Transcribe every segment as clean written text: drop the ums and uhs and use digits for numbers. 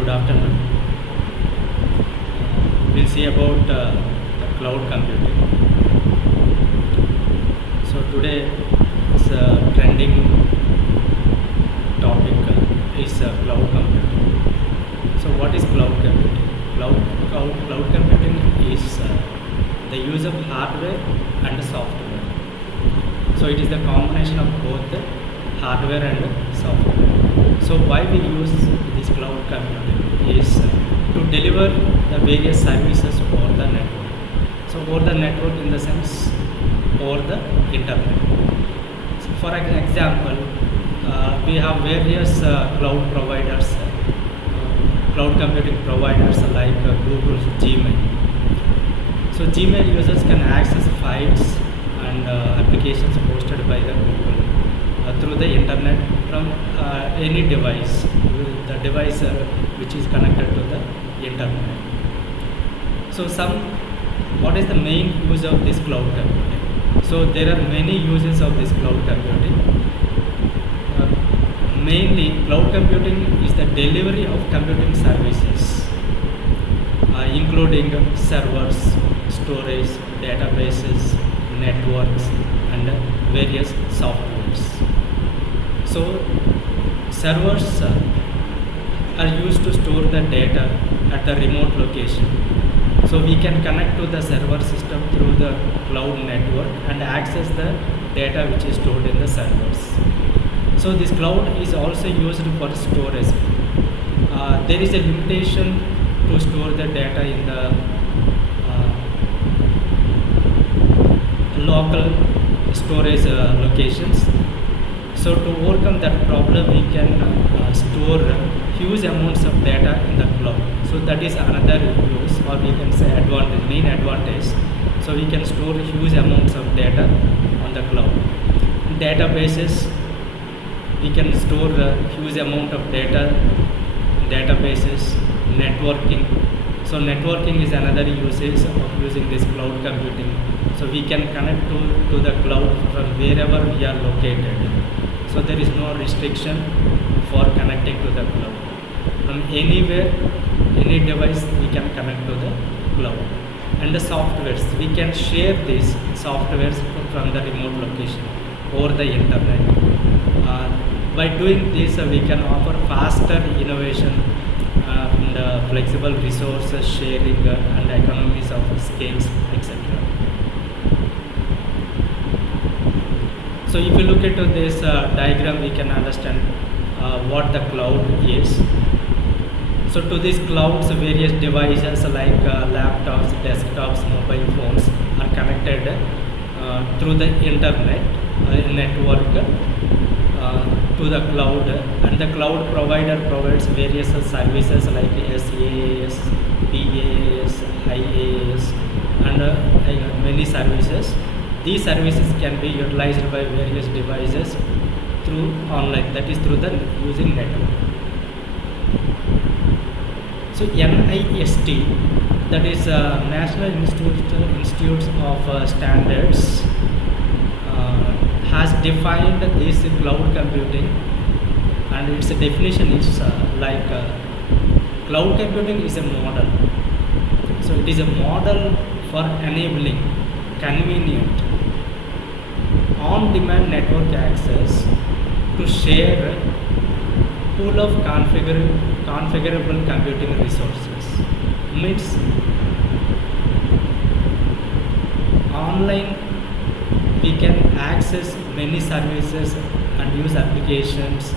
Good afternoon. We'll see about the cloud computing. So today is a trending topic is cloud computing. So what is cloud computing? Cloud computing is the use of hardware and software. So it is the combination of both the hardware and software. So why we use this cloud computing is to deliver the various services over the network. So over the network in the sense over the internet. So for an example, we have various cloud providers, cloud computing providers like Google's Gmail. So Gmail users can access files and applications hosted by the Google through the internet from any device, the device which is connected to the internet. So what is the main use of this cloud computing? So there are many uses of this cloud computing. Mainly cloud computing is the delivery of computing services, including servers, storage, databases, networks and various softwares. So servers are used to store the data at the remote location. So we can connect to the server system through the cloud network and access the data which is stored in the servers. So this cloud is also used for storage. There is a limitation to store the data in the local storage locations. So to overcome that problem, we can store huge amounts of data in the cloud. So that is another use, or we can say main advantage. So we can store huge amounts of data on the cloud. In databases, we can store a huge amount of data in databases. Networking. So networking is another usage of using this cloud computing. So we can connect to the cloud from wherever we are located. So there is no restriction for connecting to the cloud. From anywhere, any device, we can connect to the cloud. And the softwares, we can share these softwares from the remote location over the internet. By doing this, we can offer faster innovation and flexible resources sharing and economies of scales, etc. So if you look into this diagram, we can understand what the cloud is. So to these clouds, various devices like laptops, desktops, mobile phones are connected through the internet network to the cloud, and the cloud provider provides various services like SaaS, PaaS, IaaS and many services. These services can be utilized by various devices through online, that is through the using network. So NIST, that is National Institutes of Standards, has defined this cloud computing, and its definition is like cloud computing is a model. So it is a model for enabling convenient on-demand network access to share pool of configurable computing resources. Means online we can access many services and use applications,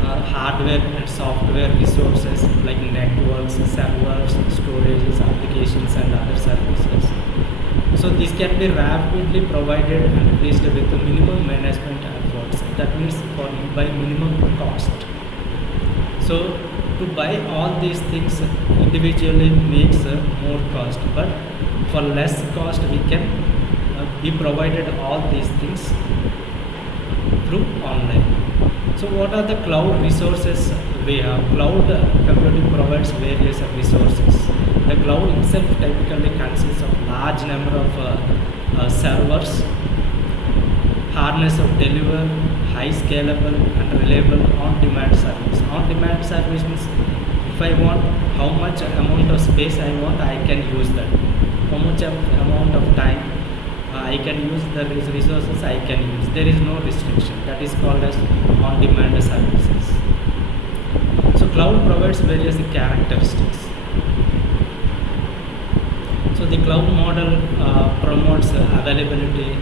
hardware and software resources like networks, servers, storages, applications and other services. So this can be rapidly provided and released with the minimum management efforts. That means by minimum cost. So to buy all these things individually makes more cost, but for less cost we can be provided all these things through online. So what are the cloud resources we have? Cloud computing provides various resources. The cloud itself typically consists of large number of servers, harness of deliver high scalable and reliable on-demand service. On-demand service means if I want how much amount of space I want, I can use that. How much amount of time I can use the resources, I can use. There is no restriction. That is called as on-demand services. So cloud provides various characteristics. So the cloud model promotes availability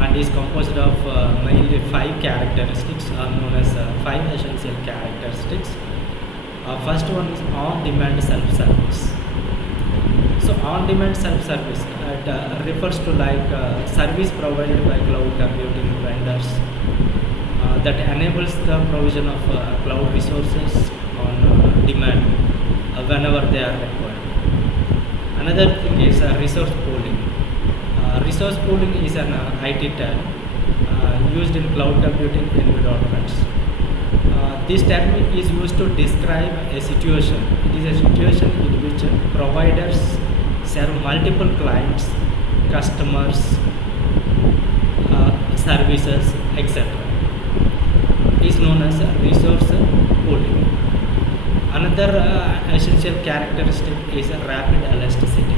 and is composed of mainly 5 characteristics known as 5 essential characteristics. First one is on-demand self-service. So on-demand self-service refers to like service provided by cloud computing vendors that enables the provision of cloud resources on demand whenever they are required. Another thing is resource pooling. Resource pooling is an IT term used in cloud computing environments. This term is used to describe a situation. It is a situation in which providers serve multiple clients, customers, services, etc. It is known as resource pooling. Another essential characteristic is rapid elasticity.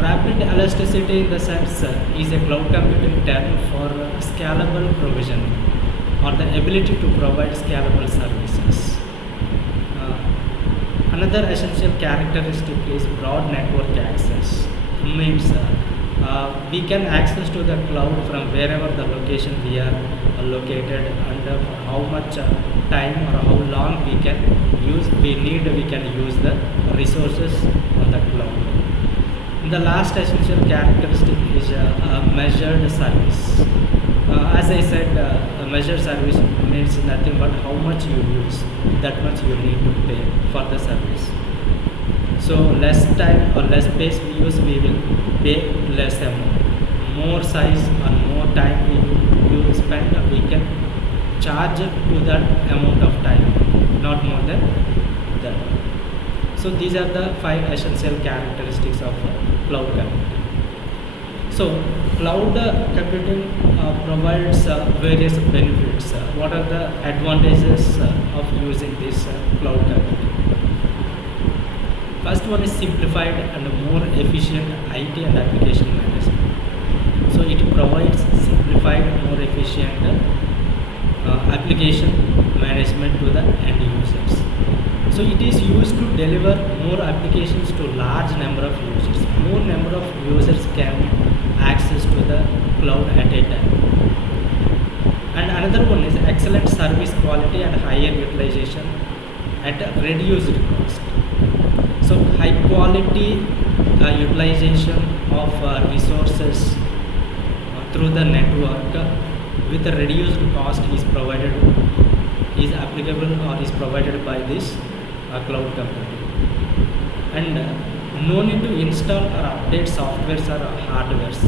Rapid elasticity in the sense is a cloud computing term for scalable provisioning or the ability to provide scalable services. Another essential characteristic is broad network access. Means we can access to the cloud from wherever the location we are located, and for how much time or how long we can use the resources on the cloud. The last essential characteristic is measured service. As I said, measured service means nothing but how much you use, that much you need to pay for the service. So less time or less space we use, we will pay less amount. More size or more time you spend, we can charge to that amount of time, not more than that. So these are the 5 essential characteristics of cloud computing. So cloud computing provides various benefits. What are the advantages of using this cloud computing? First one is simplified and more efficient IT and application management. So it provides simplified, more efficient application management to the end users. So it is used to deliver more applications to large number of users. More number of users can access to the cloud at a time. And another one is excellent service quality and higher utilization at a reduced cost. So high quality utilization of resources through the network with a reduced cost is applicable or is provided by this cloud computing. And no need to install or update softwares or hardwares.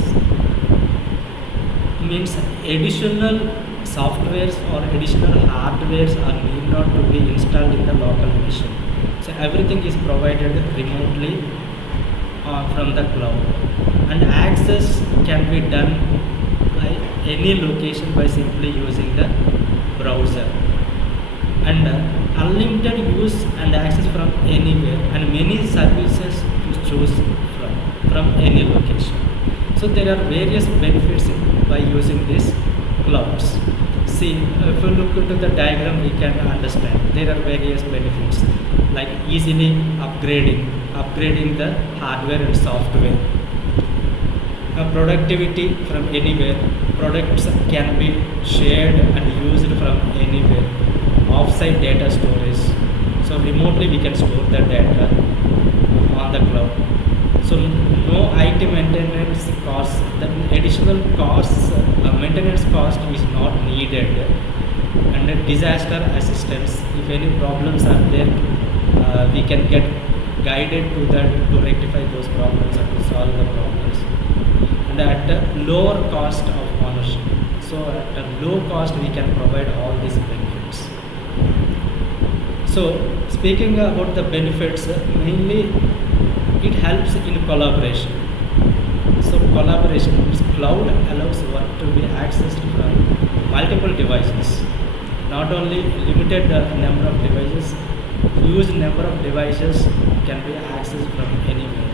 Means additional softwares or additional hardwares are need not to be installed in the local machine. So everything is provided remotely from the cloud, and access can be done by any location by simply using the browser, and unlimited use and access from anywhere, and many services to choose from any location. So there are various benefits by using these clouds. See, if you look into the diagram, we can understand there are various benefits like easily upgrading the hardware and software. Productivity from anywhere. Products can be shared and used from anywhere. Offsite data storage. So remotely we can store the data on the cloud. So no IT maintenance costs. The additional costs, maintenance cost is not needed. And disaster assistance. If any problems are there, we can get guided to rectify those problems and to solve the problems. And at a lower cost of ownership. So at a low cost we can provide all these benefits. So speaking about the benefits, mainly it helps in collaboration. So collaboration means cloud allows work to be accessed from multiple devices not only limited number of devices, huge number of devices can be accessed from anywhere,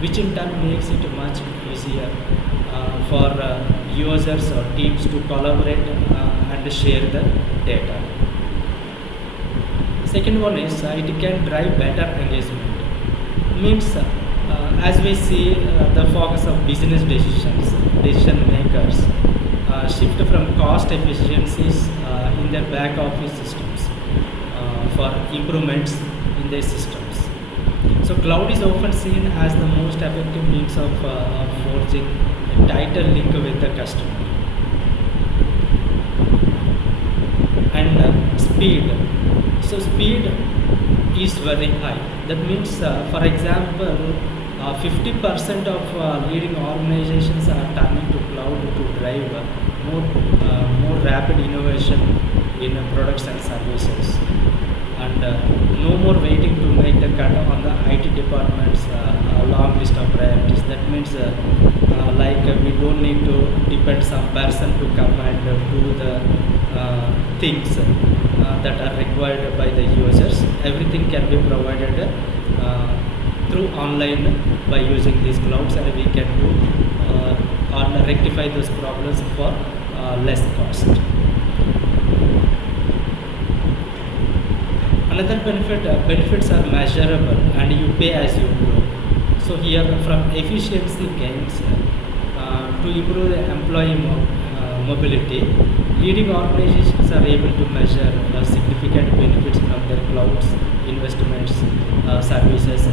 which in turn makes it much easier for users or teams to collaborate and share the data. Second one is it can drive better engagement. Means as we see the focus of business decision makers shift from cost efficiencies in their back office systems for improvements in their systems. So cloud is often seen as the most effective means of forging a tighter link with the customer. And speed. So speed is very high. That means, for example, 50% of leading organizations are turning to cloud to drive more rapid innovation in products and services, and no more waiting to make the cut on the IT department's long list of priorities. That means, we don't need to depend some person to come and do the things that are required by the users. Everything can be provided through online by using these clouds, and we can do or rectify those problems for less cost. Another benefits are measurable and you pay as you go. So here, from efficiency gains to improve the employee mobility, leading organizations are able to measure significant benefits from their clouds, investments, services,